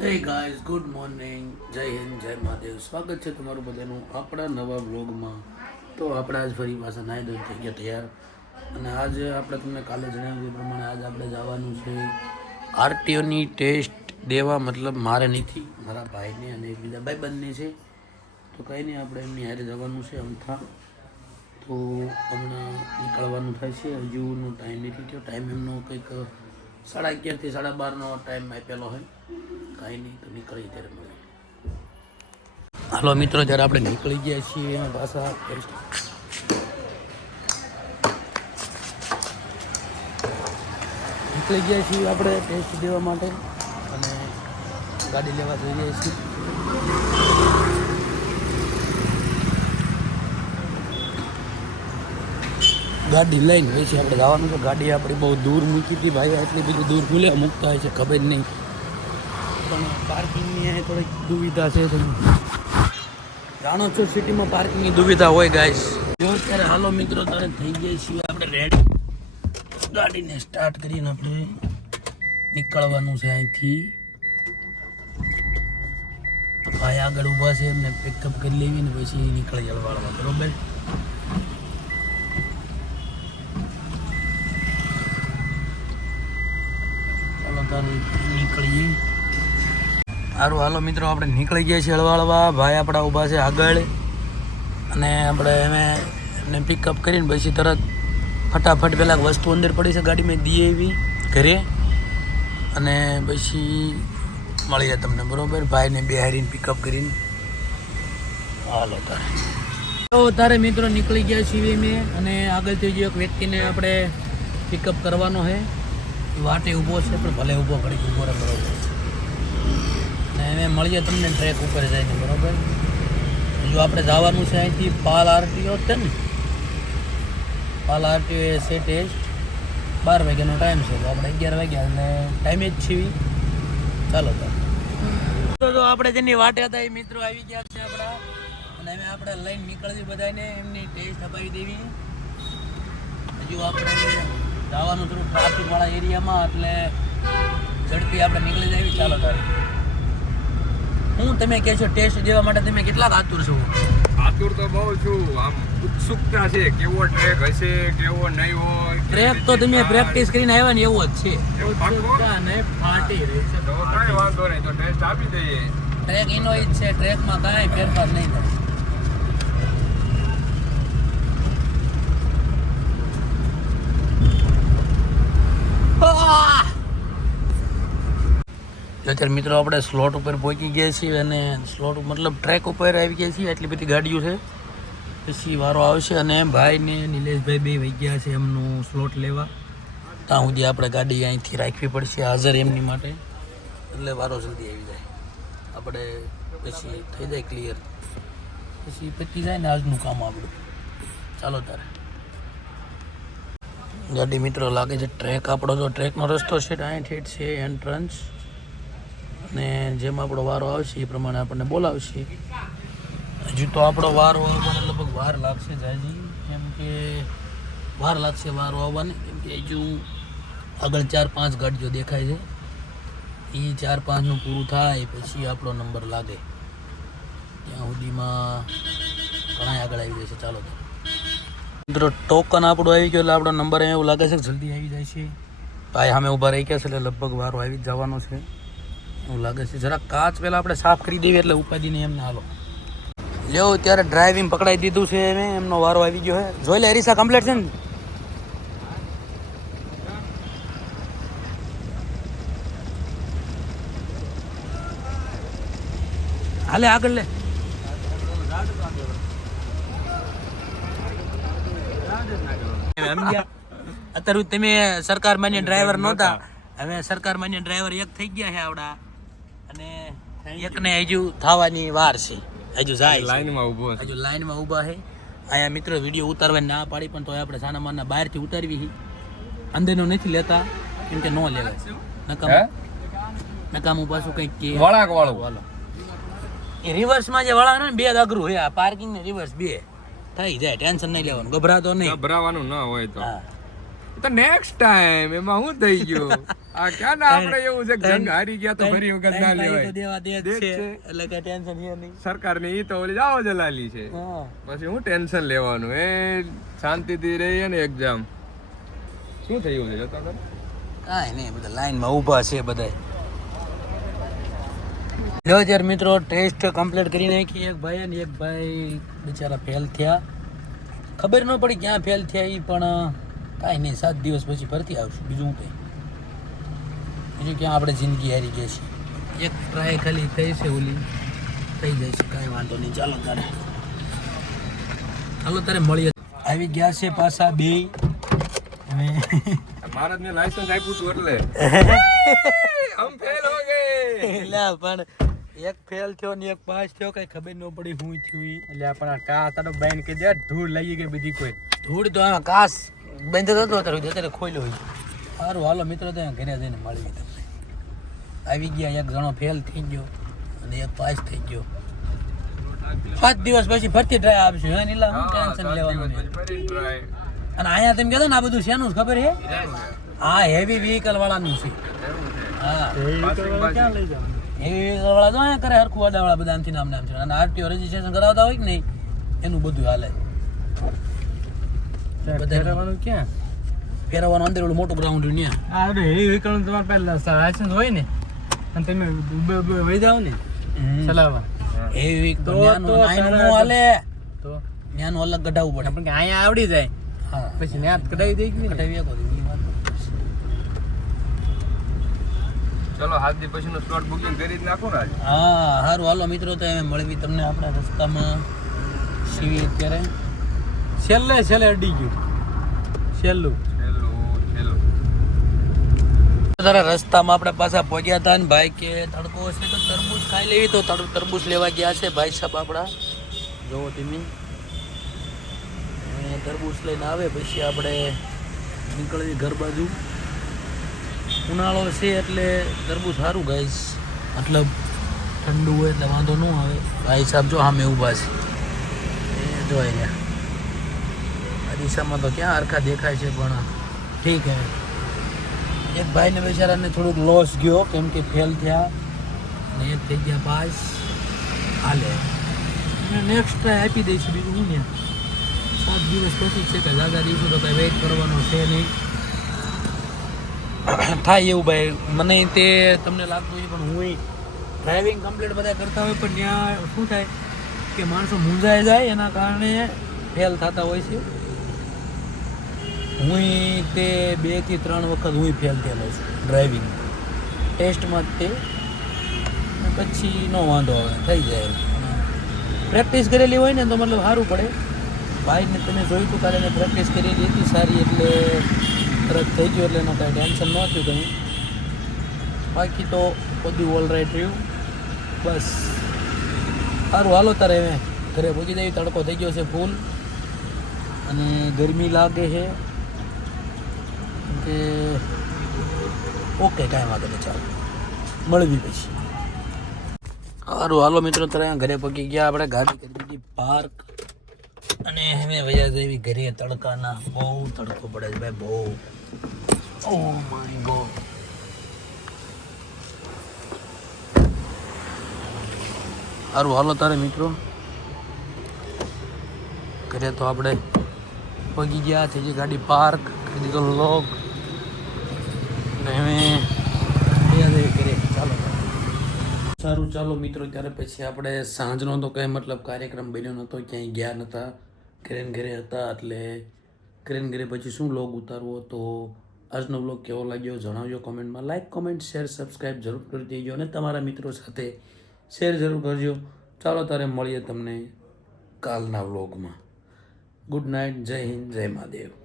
Hey guys good morning જય હિન્દ, જય મહાદેવ. સ્વાગત છે તમારું બધાનું આપણા નવા બ્લોગમાં તો આપણે આજ ફરી પાછા નાહી ધોઈ થઈ ગયા તૈયાર. અને આજે આપણે તમને કાલે જણાવ્યું એ પ્રમાણે આજે આપણે જવાનું છે આરટીઓની ટેસ્ટ દેવા, મતલબ મારે નથી મારા ભાઈને અને બીજા ભાઈબંધને છે. તો કંઈ નહીં, આપણે એમની હારે જવાનું છે અમથા. તો હમણાં નીકળવાનું થાય છે. હજુનો ટાઈમ નથી થયો. ટાઈમ એમનો કંઈક સાડા અગિયારથી સાડા બારનો ટાઈમ આપેલો હોય. કાંઈ નહીં, તો નીકળી ત્યારે મળે હાલો મિત્રો, જ્યારે આપણે નીકળી ગયા છીએ એમાં ભાષા નીકળી ગયા છીએ આપણે ટેસ્ટ દેવા માટે અને ગાડી લેવા જઈ રહ્યા છીએ. ગાડી લઈને પછી આપણે જવાનું છે. ગાડી આપણી બહુ દૂર મૂકી હતી, ભાઈ, એટલી બીજું દૂર ભૂલે મૂકતા હોય છે, ખબર નહીં. પણ પાર્કિંગની થોડીક દુવિધા છે તમે સિટીમાં પાર્કિંગની દુવિધા હોય ગાઈસ જો અત્યારે હાલો મિત્રો, તારે થઈ ગયા છીએ આપણે રેડી ગાડીને સ્ટાર્ટ કરીને આપણે નીકળવાનું છે અહીંથી. ભાઈ આગળ ઊભા છે, એમને પેકઅપ કરી લેવી ને પછી નીકળી જળવાળવા, બરોબર? ચાલો તારું નીકળીએ. સારું હાલો મિત્રો, આપણે નીકળી ગયા છીએ હળવાળવા. ભાઈ આપણા ઊભા છે આગળ. અને આપણે એમે એમને પિકઅપ કરીને પછી તરત ફટાફટ પહેલાં વસ્તુ અંદર પડી છે, ગાડીમાં દઈએ એવી ઘરે. અને પછી મળી જાય તમને, બરોબર? ભાઈને બિહારીને પિકઅપ કરીને. હાલો તારે. તો તારે મિત્રો નીકળી ગયા છીએ મેં અને આગળથી જે એક વ્યક્તિને આપણે પિકઅપ કરવાનો છે. વાટે ઊભો છે, પણ ભલે ઊભો ઘડી ઊભો રહે બરોબર. અમે મળીએ તમને ટ્રેક ઉપર જઈને, બરોબર? જો આપણે જવાનું છે અહીંથી પાલ આરટીઓ છે ને? પાલ આરટીઓ એ સેટ એજ બાર વાગ્યાનો ટાઈમ છે, તો આપણે અગિયાર વાગ્યા અને ટાઈમે જ છીએ ચાલો તો. તો આપણે જેની વાટે હતા એ મિત્રો આવી ગયા છે આપણા. અને અમે આપણે લઈને નીકળવી બધાને, એમની ટેસ્ટ અપાવી દેવી. હજુ આપણે જવાનું થોડું ટ્રાફિકવાળા એરિયામાં એટલે ઝડપી આપણે નીકળી જઈએ. ચાલો તારે હું તમે કહે છો ટેસ્ટ દેવા માટે તમે કેટલા આતુર છો? આતુર તો બહુ છું. આમ ઉત્સુકતા છે કેવો ટ્રેક હશે કેવો નહીં હોય ટ્રેક તો તમે પ્રેક્ટિસ કરીને આવ્યા ને એવો જ છે. એવું પાક્કું? તો કઈ વાંધો નહીં તો ટેસ્ટ આપી દઈએ. ટ્રેક એનો જ છે ટ્રેકમાં કાંઈ ફેરફાર નહીં થાય. જો અત્યારે મિત્રો આપણે સ્લોટ ઉપર પહોંચી ગયા છીએ અને સ્લોટ મતલબ ટ્રેક ઉપર આવી ગયા છીએ. એટલી બધી ગાડીઓ છે. પછી વારો આવશે અને ભાઈ ને નિલેશભાઈ બે વહી ગયા છે એમનું સ્લોટ લેવા. ત્યાં સુધી આપણે ગાડી અહીંથી રાખવી પડશે હાજર એમની માટે. એટલે વારો જલ્દી આવી જાય. આપણે પછી થઈ જાય ક્લિયર પછી પતી જાય ને આજનું કામ આપણું. ચાલો તારે. ગાડી મિત્રો લાગે છે ટ્રેક આપણો તો ટ્રેકનો રસ્તો છે અહીં ઠેઠ છે એન્ટ્રન્સ અને જેમ આપણો વારો આવશે એ પ્રમાણે આપણને બોલાવશે. હજુ તો આપણો વારો આવવાનો લગભગ વાર લાગશે જાજી. કેમ કે વાર લાગશે વારો આવવાને. કેમ કે હજુ આગળ ચાર પાંચ ગાડીઓ દેખાય છે. એ ચાર પાંચનું પૂરું થાય પછી આપણો નંબર લાગે. ત્યાં સુધીમાં ઘણા આગળ આવી જશે. ચાલો તો. મિત્રો ટોકન આપણું આવી ગયો એટલે આપણો નંબર એવું લાગે છે કે જલ્દી આવી જાય છે. ભાઈ સામે ઊભા રહી ગયા છે એટલે લગભગ વારો આવી જ જવાનો છે. એવું લાગે છે. જરા કાચ પહેલાં આપણે સાફ કરી દઈએ એટલે ઉપાધિને એમને હાલો. લેવો ત્યારે ડ્રાઇવિંગ પકડાઈ દીધું છે એમ એમનો વારો આવી ગયો છે જોઈ લે એરિસા કમ્પ્લીટ છે ને? હાલે, આગળ લે. અત્યારે તમે સરકાર માન્ય ડ્રાઈવર નહોતા. હવે સરકાર માન્ય ડ્રાઈવર એક થઈ ગયા છે આવડા અને એકને હજુ થવાની વાર છે. હજુ જાય. લાઈનમાં ઊભો છે. હજુ લાઈનમાં ઊભા છે. અહીંયા મિત્રો વીડિયો ઉતારવાની ના પાડી પણ તોય આપણે સાના માના બહારથી ઉતારવી અંદરનો નથી લેતા કેમ કે ન લેવાય. નકામ. નકામું પાછું કંઈક કે. વળાક વાળું વાળો એ રિવર્સમાં જે વળાંક ને બે અઘરું છે આ પાર્કિંગ ને રિવર્સ બે. થઈ જાય ટેન્શન નહીં લેવાનું. ગભરાતો નહીં. ગભરાવાનું ન હોય તો. હા. તો નેક્સ્ટ ટાઈમ એમાં હું થઈ ગયું? આ ક્યાં ના આપણે એવું છે જંગ હારી ગયા તો ફરી વખત ના લેવાય. દેવા દે જ દે જ છે. એટલે કે ટેન્શન છે નહીં. સરકારની ઈ તો ઓલી જાઓ જલાલી છે. પછી હું ટેન્શન લેવાનું? એ શાંતિથી રહીએ ને એક્ઝામ શું થયું છે જતા કાંઈ નહીં બધા લાઈનમાં ઊભા છે બધા લો ત્યારે મિત્રો ટેસ્ટ કમ્પ્લીટ કરી નાખી. એક ભાઈ અને એક ભાઈ બિચારા ફેલ થયા. ખબર ન પડી ક્યાં ફેલ થયા એ પણ કાંઈ નહીં સાત દિવસ પછી ફરતી આવશું બીજું કંઈ. બીજું ક્યાં આપણે જિંદગી હારી ગયા છીએ? એક ટ્રાય ખાલી થઈ છે ઓલી. થઈ જાય છે કાંઈ વાંધો નહીં. ચાલો તારે. ચાલો તારે મળીએ. આવી ગયા છે પાછા બે. ભારત મેં લાયસન્સ આપ્યું હતું એટલે. હમ ફેલ હો ગયે પણ એક ફેલ થયો ને એક પાસ થયો કઈ ખબર ન પડી હું થયું. એટલે આપણા કા તારો બેન કે દે ધૂળ લઈ ગઈ બધી કોઈ. ધૂળ તો કાસ બંધ થતો અત્યારે અત્યારે ખોલ્યો હોય સારું હાલો મિત્રો તો ઘરે જઈને મળી તમને. આવી ગયા એક જણો ફેલ થઈ ગયો અને એક પાસ થઈ ગયો. સાત દિવસ પછી ફરતી ટ્રાય આપશું. હે નીલા હું ટેન્શન લેવાનું. અને અહીંયા તમે કહેતો ને આ બધું શેનું ખબર છે? હા હેવી વ્હીકલ વાળાનું છે. હા. હેવી વ્હીકલ વાળા તો અહીંયા કરે હરખું વાળા બધા આમથી નામ નામ છે. અને આરટીઓ રજીસ્ટ્રેશન કરાવતા હોય કે નહીં? એનું બધું હાલે. ફેરવવાનું ક્યાં? ફેરવવાનું અંદર ઓલું મોટું ગ્રાઉન્ડ ને આ રે એ વિકલન તમારે પહેલા લાયસન્સ હોય ને અને તમે ઉભે ઉભે વહી જાવ ને ચલાવવા. એ તો- તો નાયનું નો હાલે. તો? ન્યાનું અલગ કઢાવવું પડે. પણ કે અહીંયા આવડી જાય. હા. પછી ન્યાત કઢાવી દઈ કે કઢાવી શકો. ચલો હાથ દી પછી નું સ્લોટ બુકિંગ કરી જ નાખો ને આજે. હા સારું હાલો મિત્રો તો મળવી તમને આપણા રસ્તામાં. સીવી અત્યારે. છેલ્લે છેલ્લે અડી ગયું. છેલ્લું. તારા રસ્તામાં આપણે પાછા પહોંચ્યા હતા ને ભાઈ કે તડકો છે તો તરબૂચ ખાઈ લેવી તો તરબૂચ લેવા ગયા છે ભાઈ સાહેબ આપણા. જોવો તમે તરબૂચ લઈને આવે પછી આપણે નીકળીએ ઘર બાજુ. ઉનાળો છે એટલે તરબૂચ સારું ગાઈશ મતલબ ઠંડુ હોય એટલે વાંધો ન આવે. ભાઈ સાહેબ જો સામે ઊભા છે. એ જોઈ રહ્યા દિશામાં તો ક્યાં હરખા દેખાય છે પણ ઠીક હે. એક ભાઈને બિચારાને થોડુંક લોસ ગયો, કેમ કે ફેલ થયા. અને એક થઈ ગયા પાસ. હાલે. અને નેક્સ્ટ ટ્રાય આપી દઈશું બીજું હું ને સાત દિવસ પછી છે કે જાગા દિવસો તો કાંઈ વેઇટ કરવાનો છે નહીં. થાય એવું ભાઈ. મને તે તમને લાગતું હોય પણ હું ડ્રાઇવિંગ કમ્પ્લીટ બધા કરતા હોય, પણ ત્યાં શું થાય કે માણસો મૂંઝાઈ જાય, એના કારણે ફેલ થતા હોય છે. હું તે બેથી ત્રણ વખત હું ફેલ થયેલો છું ડ્રાઇવિંગ ટેસ્ટમાં જ તે. પછી નો વાંધો આવે, થઈ જાય. પ્રેક્ટિસ કરેલી હોય ને તો મતલબ સારું પડે. ભાઈને તમે જોયું હતું કાલે પ્રેક્ટિસ કરેલી હતી, સારી એટલે તરત થઈ ગયું એટલે એનો કાંઈ ટેન્શન ન થયું તમે બાકી તો બધું ઓલરાઈટ રહ્યું. બસ. સારું, હાલો તારે ઘરે પહોંચી દેવી તડકો થઈ ગયો છે ફૂલ અને ગરમી લાગે છે. કે ઓકે, કાંઈ વાંધો નહીં, ચાલો. મળવી પછી. સારું હાલો મિત્રો તારે ઘરે પગી ગયા. આપણે ગાડી કરી દીધી, પાર્ક. અને હવે વજા જેવી ઘરે તડકાના. બહુ તડકો પડે છે ભાઈ, બહુ. ઓ માય ગોડ સારું હાલો તારે મિત્રો. ઘરે તો આપણે પગી ગયા થઈ ગઈ ગાડી પાર્ક કરી લોક. અને ચાલો. સારું, ચાલો મિત્રો, ત્યારે પછી આપણે સાંજનો તો કંઈ મતલબ કાર્યક્રમ બન્યો નહોતો, ક્યાંય ગયા નહોતા. ક્રેન ઘરે હતા, એટલે ક્રેન ઘરે પછી શું લોગ ઉતારવો તો આજનો બ્લોગ કેવો લાગ્યો જણાવજો કોમેન્ટમાં લાઇક કોમેન્ટ શેર સબસ્ક્રાઈબ જરૂર કરી દેજો અને તમારા મિત્રો સાથે શેર જરૂર કરજો. ચાલો તારે મળીએ તમને કાલના વ્લોગમાં ગુડ નાઇટ જય હિન્દ, જય મહાદેવ.